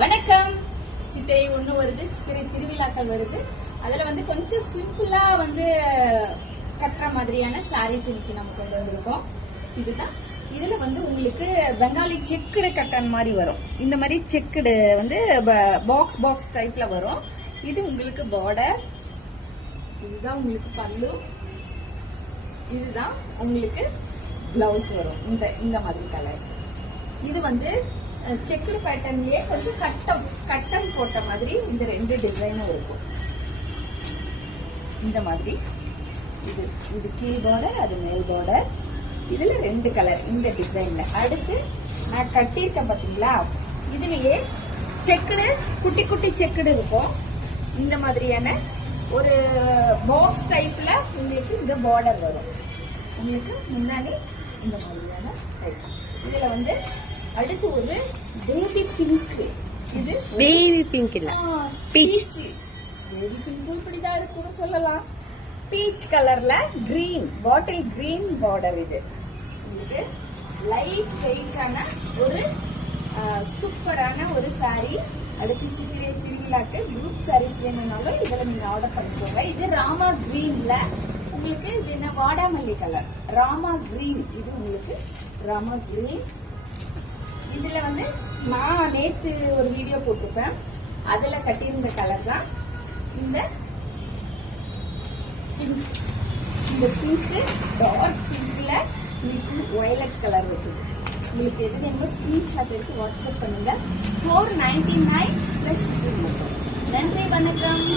வணக்கம். சித்திரை 1 வருது, சித்திரை திருவிழாக்கள் வருது. அதுல வந்து கொஞ்சம் சிம்பிளா வந்து கட்டுற மாதிரியான சாரீஸ் இன்னைக்கு நம்ம கொண்டு வந்திருக்கோம். இதுதான். இதுல வந்து உங்களுக்கு பெங்காலி செக்குடு கட்டன் மாதிரி வரும். இந்த மாதிரி செக்குடு வந்து பாக்ஸ் டைப்ல வரும். இது உங்களுக்கு பார்டர், இதுதான் உங்களுக்கு பல்லு, இதுதான் உங்களுக்கு பிளவுஸ் வரும். இந்த மாதிரி கலர். இது வந்து செக்குடு பேட்டர்ன்லயே கொஞ்சம் கட்டம் போட்ட மாதிரி இந்த ரெண்டு டிசைனும் இருக்கும். இந்த மாதிரி இது கீழ் பார்டர், அது மேல் பார்டர். இதுல ரெண்டு கலர் இந்த டிசைன்ல. அடுத்து நான் கட்டியிருக்கேன் பாத்தீங்களா, இதுலயே செக்குடு குட்டி குட்டி செக்குடு இருக்கும். இந்த மாதிரியான ஒரு பாக்ஸ் டைப்ல உங்களுக்கு இந்த பார்டர் வரும். உங்களுக்கு முன்னாடி இந்த மாதிரியான டைப். இதுல வந்து அடுத்து ஒரு பேபி பிங்க். இது பேபி பிங்க் இல்ல, பீச். பேபி பிங்க் இப்படிதான் இருக்கும்னு சொல்லலாம். பீச் கலர்ல கிரீன், பாட்டில் கிரீன் பார்டர். இது உங்களுக்கு லைட் வெயிட்டான ஒரு சூப்பரான ஒரு சாரி. அடுத்து சித்திரை திருவிழாக்கு குரூப் சாரீஸ் வேணும்னாலும் இதுல நீங்க ஆர்டர் பண்ணிக்கோங்க. இது ராமா கிரீன்ல உங்களுக்கு இது என்ன வாடாமல்லி கலர், ராமா கிரீன். இது உங்களுக்கு ராமா கிரீன். இதுல வந்து நான் நேத்து ஒரு வீடியோ போட்டிருப்பேன், அதுல கட்டியிருந்த கலர் தான் இந்த பிங்க். இந்த பிங்க் டார்க் பிங்க்ல வயலட் கலர் வச்சது. உங்களுக்கு எது வேணுமோ ஸ்கிரீன்ஷாட் எடுத்து வாட்ஸ்அப் பண்ணுங்க. 499 பிளஸ் ஷிப்பிங். நன்றி, வணக்கம்.